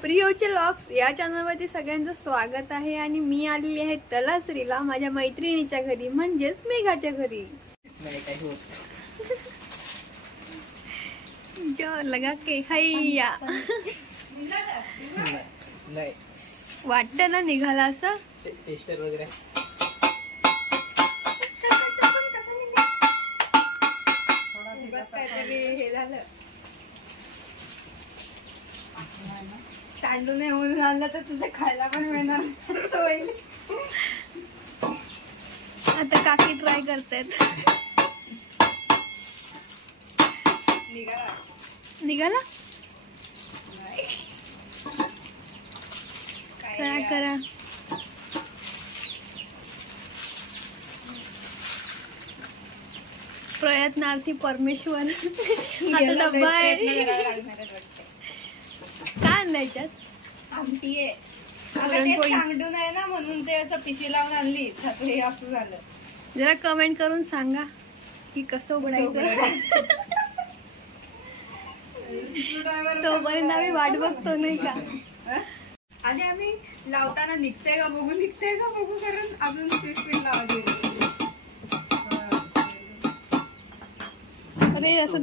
प्रियोचे vlogs या चॅनलवरती सगळ्यांचं स्वागत आहे आणि मी आलेली आहे तलासरीला माझ्या मैत्रिणीच्या घरी म्हणजेच मेघाच्या घरी. जो लगा के हैया वाटतं ना निघाला असं. टेस्टर वगैरे काहीतरी हे झालं सांडू नये म्हणून आणलं तर तुझं खायला पण मिळणार. आता काकी ट्राय करतायत. निघाला करा करा. प्रयत्नार्थी परमेश्वर. आता डब्बा आहे काय आणलायच्यात? आमटी आहे. सांडून आहे ना म्हणून ते असं पिशवी लावून आणली. हे असं झालं. जरा कमेंट करून सांगा की कसं उघडायचं. तोपर्यंत आम्ही वाट बघतो नाही का. आधी आम्ही लावताना निघतंय का बघू कारण अजून पीठ लावायचं. अरे असं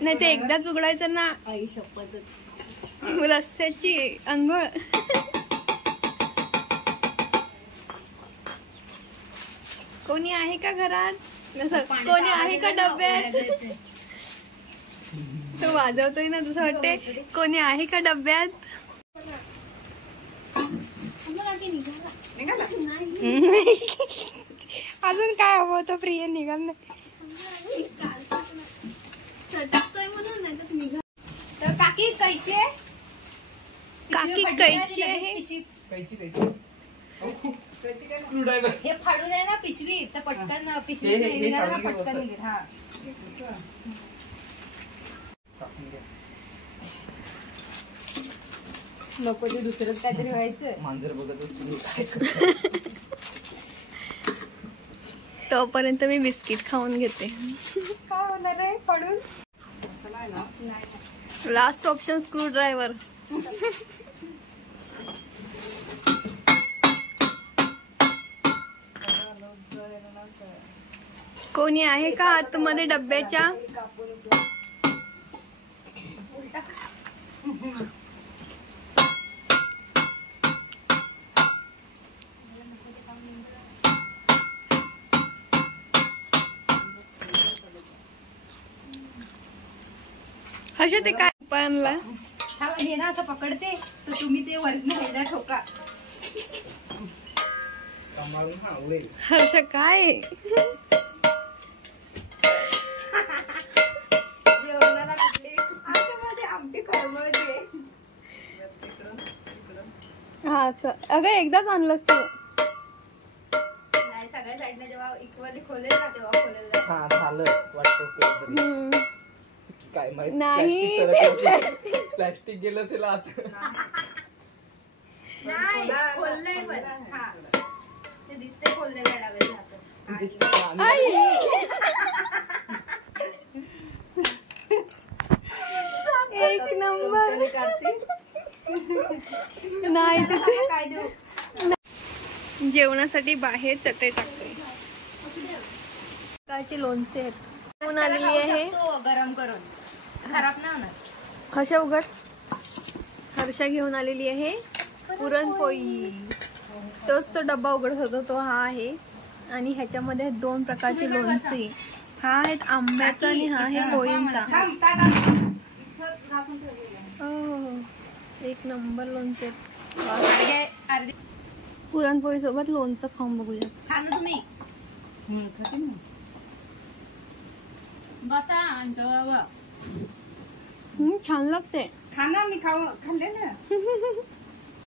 नाही ते एकदाच उघडायचं ना. आई शपथच रस्त्याची अंघोळ. कोणी आहे का घरात? कोणी आहे का डब्यात? तो वाजवतोय ना तसं वाटते. कोणी आहे का डब्यात? अजून काय हवं होतं? प्रिय निघाल नाही. तर काकी कैची आहे. काकी कैची आहे. हे फाडून आहे ना पिशवी तर पटकन पिशवी पटकन निघेल. हा नको ते दुसरंच काहीतरी व्हायचं. मांजर बघत तोपर्यंत मी बिस्किट खाऊन घेते. काय होणार आहे फाडून? Last option screw driver. कोणी आहे का आतमध्ये डब्याच्या? हर्ष ते काय आणला? मी ना असं पकडते तर तुम्ही ते वरनं हेडा ठोका. हर्ष काय हा असं. अगं एकदाच आणलंस तू. नाही सगळ्या साईडने जेव्हा इक्वली खोलेल ना तेव्हा खोलेल. हा झालं वाटतं. काय माहिती नाही प्लास्टिक गेलं असेल आत. नाही खोललंय पण. हा ते दिसते खोललेलं डावे हात. एक नंबर. नाही काय देऊ? जेवणासाठी बाहेर चटई टाकते. कायचे लोणचे आहेत. घेऊन आलेली आहे गरम करून. खराब नाही होणार. हर्षा उघड. हर्षा घेऊन आलेली आहे पुरणपोळी. तोच तो डब्बा उघडत होतो तो हा आहे. आणि ह्याच्यामध्ये 2 प्रकारचे लोणचे. हा आहे आंब्याचा आणि हा आहे कोळींचा. एक नंबर लोणचे. पुरणपोळी सोबत लोणचं खाऊन बघूया. तुम्ही बसा. छान लागते. खाना मी खाल्ले ना.